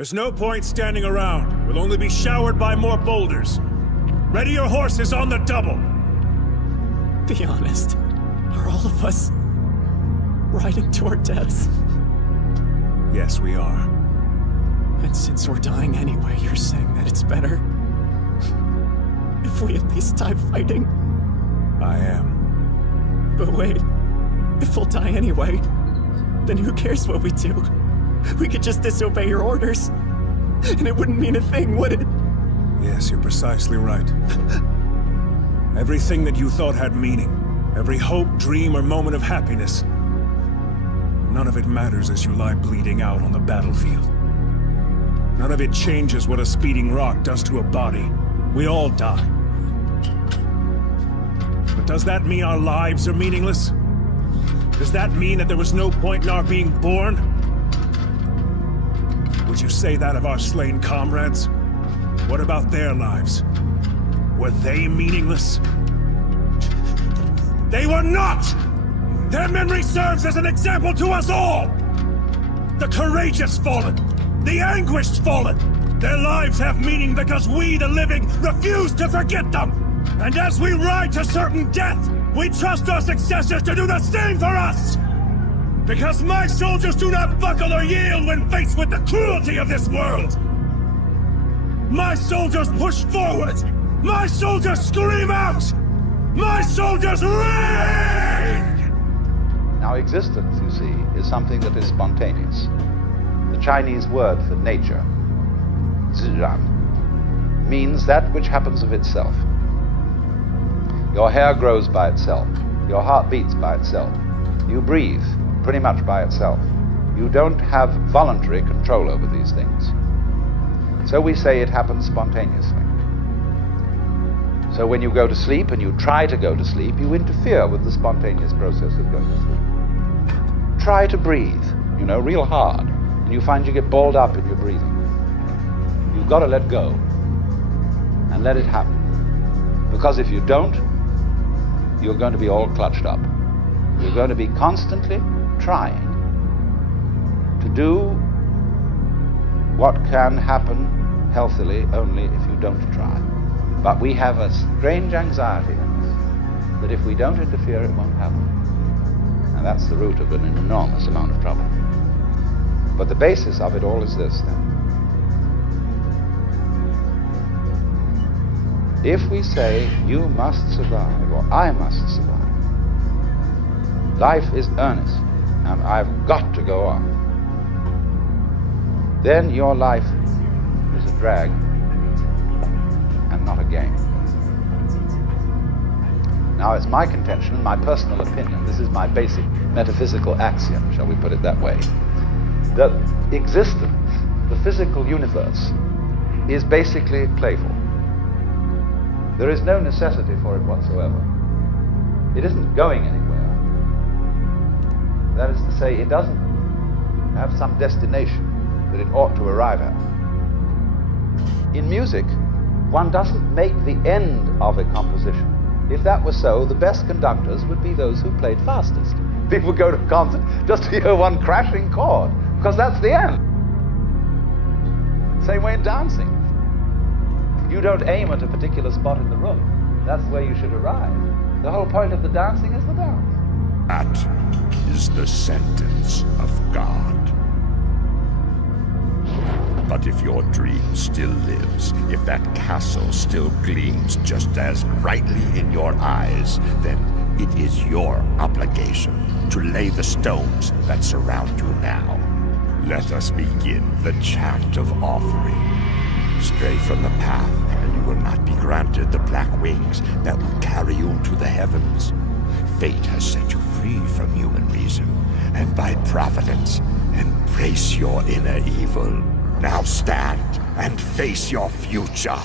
There's no point standing around. We'll only be showered by more boulders. Ready your horses on the double! Be honest. Are all of us riding to our deaths? Yes, we are. And since we're dying anyway, you're saying that it's better if we at least die fighting? I am. But wait, if we'll die anyway, then who cares what we do? We could just disobey your orders, and it wouldn't mean a thing, would it? Yes, you're precisely right. Everything that you thought had meaning, every hope, dream, or moment of happiness, none of it matters as you lie bleeding out on the battlefield. None of it changes what a speeding rock does to a body. We all die. But does that mean our lives are meaningless? Does that mean that there was no point in our being born? Would you say that of our slain comrades? What about their lives? Were they meaningless? They were not! Their memory serves as an example to us all! The courageous fallen, the anguished fallen, their lives have meaning because we, the living, refuse to forget them! And as we ride to certain death, we trust our successors to do the same for us! Because my soldiers do not buckle or yield when faced with the cruelty of this world! My soldiers push forward! My soldiers scream out! My soldiers rage! Now existence, you see, is something that is spontaneous. The Chinese word for nature, zhiran, means that which happens of itself. Your hair grows by itself. Your heart beats by itself. You breathe pretty much by itself. You don't have voluntary control over these things. So we say it happens spontaneously. So when you go to sleep and you try to go to sleep, you interfere with the spontaneous process of going to sleep. Try to breathe, real hard, and you find you get balled up in your breathing. You've got to let go and let it happen. Because if you don't, you're going to be all clutched up. You're going to be constantly trying to do what can happen healthily only if you don't try. But we have a strange anxiety in us that if we don't interfere, it won't happen. And that's the root of an enormous amount of trouble. But the basis of it all is this, then. If we say, you must survive, or I must survive, life is earnest, and I've got to go on, then your life is a drag and not a game. Now, it's my contention, my personal opinion, this is my basic metaphysical axiom, shall we put it that way, that existence, the physical universe, is basically playful. There is no necessity for it whatsoever. It isn't going anywhere. That is to say, it doesn't have some destination that it ought to arrive at. In music, one doesn't make the end of a composition. If that were so, the best conductors would be those who played fastest. People go to a concert just to hear one crashing chord, because that's the end. Same way in dancing. You don't aim at a particular spot in the room. That's where you should arrive. The whole point of the dancing is the dance. That is the sentence of God. But if your dream still lives, if that castle still gleams just as brightly in your eyes, then it is your obligation to lay the stones that surround you now. Let us begin the chant of offering. Stray from the path, and you will not be granted the black wings that will carry you to the heavens. Fate has set you free from human reason, and by providence, embrace your inner evil. Now stand and face your future.